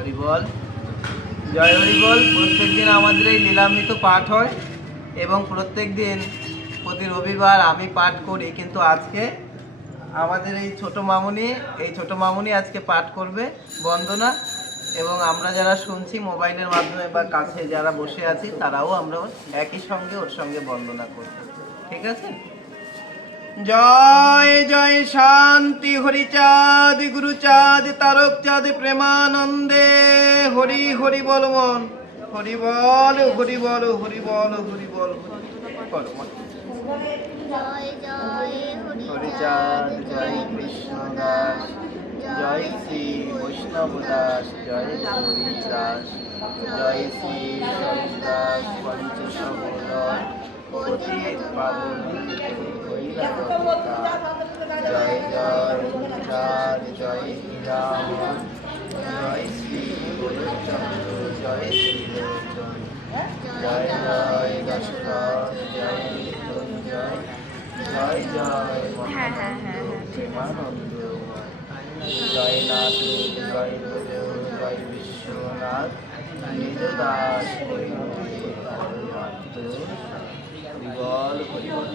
হরি বল, জয় হরি বল। প্রত্যেক দিন আমাদের এই লীলামৃত পাঠ হয় এবং প্রত্যেক দিন প্রতি রবিবার আমি পাঠ করি, কিন্তু আজকে আমাদের এই ছোট মামুনি আজকে পাঠ করবে বন্দনা, এবং আমরা যারা শুনছি মোবাইলের মাধ্যমে বা কাছে যারা বসে আছি তারাও আমরা একই সঙ্গে ওর সঙ্গে বন্দনা করব। ঠিক আছে? জয় জয় শান্তি হরিচাঁদ গুরুচাঁদ তারকচাঁদ প্রেমানন্দে হরি হরি বল মন, হরি বল হরি বল হরি বল হরি বল হরিচাঁদ জয় কৃষ্ণ দাস, জয় শ্রী বৈষ্ণব দাস, জয় হরি দাস, জয় শ্রী সরিদাস পঞ্চ সহোদর পতিত পাবন জয় জয় চাঁদ, জয় রাম, জয় শ্রী গুরুচন্দ্র, জয় শ্রী লোচন, জয় জয় দশরথ, জয় মৃত্যুঞ্জয়, জয় জয় প্রেমানন্দ, জয় নাথ, জয় গুরু, জয় বিশ্বনাথ, নিজ দাস হরি বল হরি বল।